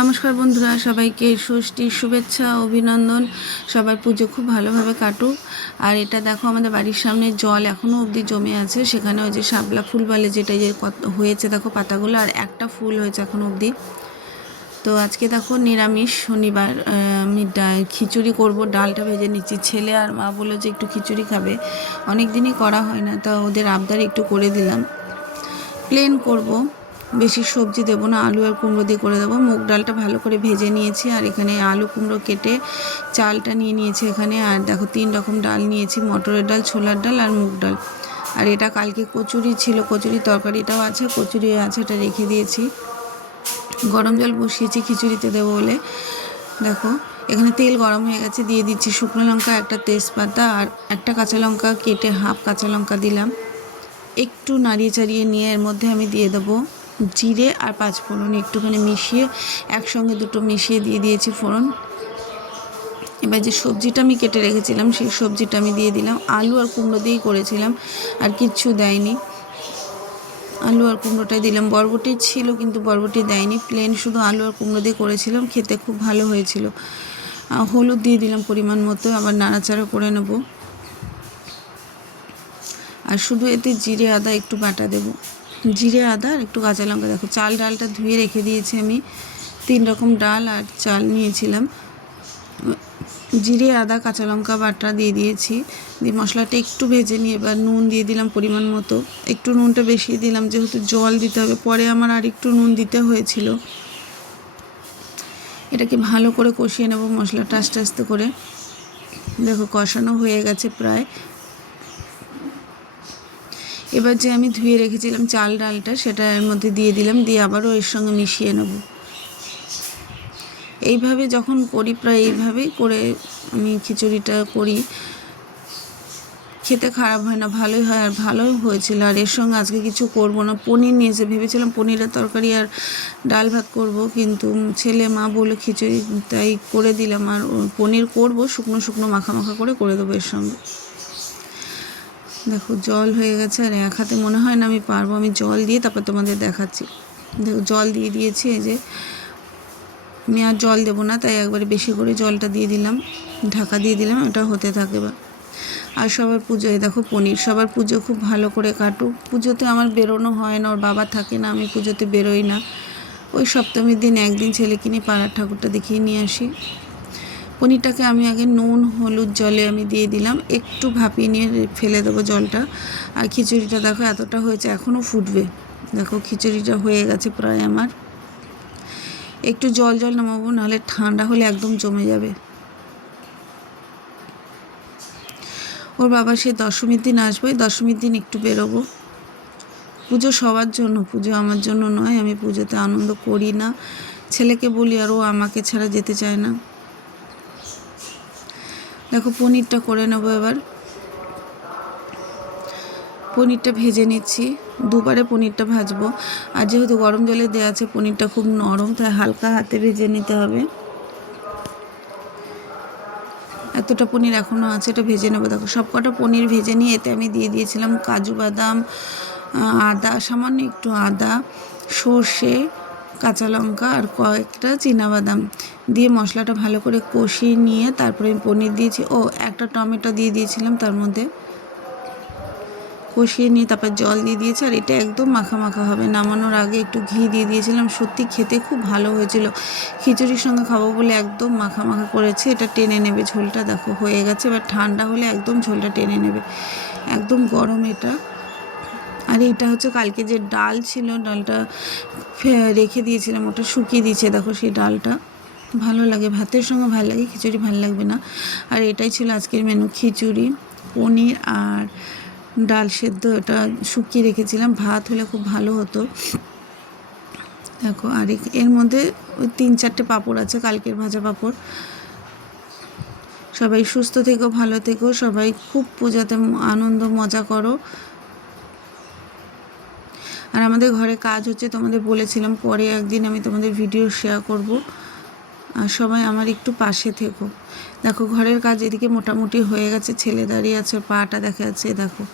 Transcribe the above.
নমস্কার বন্ধুরা, সবাইকে ষষ্ঠীর শুভেচ্ছা, অভিনন্দন। সবাই পুজো খুব ভালোভাবে কাটুক। আর এটা দেখো, আমাদের বাড়ির সামনে জল এখনও অবধি জমে আছে। সেখানে ওই যে শাপলা ফুল বলে যেটা যে হয়েছে, দেখো পাতাগুলো, আর একটা ফুল হয়েছে এখনও অবধি। তো আজকে দেখো নিরামিষ, শনিবার আমি খিচুড়ি করব। ডালটা ভেজে নিচ্ছি। ছেলে আর মা বলল যে একটু খিচুড়ি খাবে। অনেক দিনই করা হয় না, তা ওদের আবদার একটু করে দিলাম। প্লেন করব। বেশি সবজি দেবো না, আলু আর কুমড়ো দিয়ে করে দেবো। মুগ ডালটা ভালো করে ভেজে নিয়েছি, আর এখানে আলু কুমড়ো কেটে চালটা নিয়ে নিয়েছি এখানে। আর দেখো, তিন রকম ডাল নিয়েছি, মটরের ডাল, ছোলার ডাল আর মুগ ডাল। আর এটা কালকে কচুরি ছিল কচুরি তরকারিটাও আছে, কচুরি আছে এটা রেখে দিয়েছি। গরম জল বসিয়েছি, খিচুড়িতে দেবো বলে। দেখো, এখানে তেল গরম হয়ে গেছে, দিয়ে দিচ্ছি শুকনো লঙ্কা, একটা তেজপাতা আর একটা কাঁচা লঙ্কা কেটে হাফ কাঁচা লঙ্কা দিলাম। একটু নাড়িয়ে চাড়িয়ে নিয়ে এর মধ্যে আমি দিয়ে দেবো জিরে আর পাঁচ ফোড়ন একটুখানি মিশিয়ে একসঙ্গে দুটো মিশিয়ে দিয়ে দিয়েছি ফোড়ন। এবার যে সবজিটা আমি কেটে রেখেছিলাম, সেই সবজিটা আমি দিয়ে দিলাম। আলু আর কুমড়ো দিয়েই করেছিলাম, আর কিচ্ছু দেয়নি। আলু আর কুমড়োটাই দিলাম। বরবটি ছিল, কিন্তু বরবটি দেয়নি। প্লেন শুধু আলু আর কুমড়ো দিয়ে করেছিলাম। খেতে খুব ভালো হয়েছিল। হলুদ দিয়ে দিলাম পরিমাণ মতো, আবার নাড়াচাড়া করে নেব। আর শুধু এতে জিরে, আদা, একটু বাটা দেব। জিরে আদা আর একটু কাঁচা লঙ্কা। দেখো, চাল ডালটা ধুয়ে রেখে দিয়েছি আমি। তিন রকম ডাল আর চাল নিয়েছিলাম। জিরে, আদা, কাঁচা লঙ্কা বাটা দিয়ে দিয়েছি। দিয়ে মশলাটা একটু ভেজে নিয়ে এবার নুন দিয়ে দিলাম পরিমাণ মতো। একটু নুনটা বেশি দিলাম, যেহেতু জল দিতে হবে। পরে আমার আর একটু নুন দিতে হয়েছিল। এটাকে ভালো করে কষিয়ে নেব মশলাটা আস্তে আস্তে করে। দেখো, কষানো হয়ে গেছে প্রায়। এবার যে আমি ধুয়ে রেখেছিলাম চাল ডালটা, সেটা এর মধ্যে দিয়ে দিলাম, দিয়ে আবারও এর সঙ্গে মিশিয়ে নেব। এইভাবে যখন করি, প্রায় এইভাবেই করে আমি খিচুড়িটা করি। খেতে খারাপ হয় না, ভালোই হয়, আর ভালোই হয়েছিল। আর এর সঙ্গে আজকে কিছু করব না, পনির নিয়েছে ভেবেছিলাম পনিরের তরকারি আর ডাল ভাত করব, কিন্তু ছেলে মা বলে খিচুড়ি তাই করে দিলাম, আর পনির করব, শুকনো শুকনো মাখা মাখা করে করে দেবো এর সঙ্গে। দেখো, জল হয়ে গেছে আর এক হাতে মনে হয় না আমি পারব। আমি জল দিয়ে তারপর তোমাদের দেখাচ্ছি। দেখো, জল দিয়ে দিয়েছি, এই যে আমি আর জল দেবো না, তাই একবারে বেশি করে জলটা দিয়ে দিলাম, ঢাকা দিয়ে দিলাম, ওটা হতে থাকে বা আর সবার পুজোয় দেখো পনির, সবার পুজো খুব ভালো করে কাটুক। পুজোতে আমার বেরোনো হয় না, ওর বাবা থাকে না, আমি পুজোতে বেরোই না। ওই সপ্তমীর দিন একদিন ছেলে কিনে পাড়ার ঠাকুরটা দেখিয়ে নিয়ে আসি। পনিরটাকে আমি আগে নুন, হলুদ জলে আমি দিয়ে দিলাম। একটু ভাপিয়ে নিয়ে ফেলে দেবো জলটা। আর খিচুড়িটা দেখো এতটা হয়েছে এখনও ফুটবে। দেখো খিচুড়িটা হয়ে গেছে প্রায় আমার। একটু জল জল নামাবো, নাহলে ঠান্ডা হলে একদম জমে যাবে। ওর বাবা সে দশমীর দিন আসবে, দশমীর দিন একটু বেরোবো। পুজো সবার জন্য, পুজো আমার জন্য নয়, আমি পুজোতে আনন্দ করি না। ছেলেকে বলি, আর ও আমাকে ছাড়া যেতে চায় না। দেখো, পনিরটা করে নেব এবার। পনিরটা ভেজে নিচ্ছি। দুবারে পনিরটা ভাজবো। আর যেহেতু গরম জলে দেওয়া আছে, পনিরটা খুব নরম, তাই হালকা হাতে ভেজে নিতে হবে। এতটা পনির এখনও আছে, এটা ভেজে নেব। দেখো সব কটা পনির ভেজে নিয়ে এতে আমি দিয়ে দিয়েছিলাম কাজু বাদাম আদা, সামান্য একটু আদা, সর্ষে কাঁচা লঙ্কা আর কয়েকটা বাদাম দিয়ে মশলাটা ভালো করে কষিয়ে নিয়ে তারপরে আমি পনির দিয়েছি। ও, একটা টমেটো দিয়ে দিয়েছিলাম তার মধ্যে। কষিয়ে নিয়ে তারপর জল দিয়ে দিয়েছি আর এটা একদম মাখা মাখা হবে। নামানোর আগে একটু ঘি দিয়ে দিয়েছিলাম। সত্যি খেতে খুব ভালো হয়েছিল। খিচুড়ির সঙ্গে খাব বলে একদম মাখা মাখা করেছি। এটা টেনে নেবে ঝোলটা, দেখো হয়ে গেছে। এবার ঠান্ডা হলে একদম ঝোলটা টেনে নেবে। একদম গরম এটা। আর এটা হচ্ছে কালকে যে ডাল ছিল, ডালটা রেখে দিয়েছিলাম, ওটা শুকিয়ে দিয়েছে, দেখো সেই ডালটা। ভালো লাগে, ভাতের সঙ্গে ভালো লাগে, খিচুড়ি ভালো লাগবে না। আর এটাই ছিল আজকের মেনু খিচুড়ি, পনির আর ডাল সেদ্ধ, এটা শুকিয়ে রেখেছিলাম। ভাত হলে খুব ভালো হতো। দেখো, আর এর মধ্যে ওই তিন চারটে পাঁপড় আছে, কালকের ভাজা পাঁপড়। সবাই সুস্থ থেকো, ভালো থেকো, সবাই খুব পূজাতে আনন্দ, মজা করো। আর আমাদের ঘরে কাজ হচ্ছে, তোমাদের বলেছিলাম, পরে একদিন আমি তোমাদের ভিডিও শেয়ার করব। আর সবাই আমার একটু পাশে থেকো। দেখো, ঘরের কাজ এদিকে মোটামুটি হয়ে গেছে, ছেলে দাঁড়িয়ে আছে, পাটা দেখা যাচ্ছে, দেখো।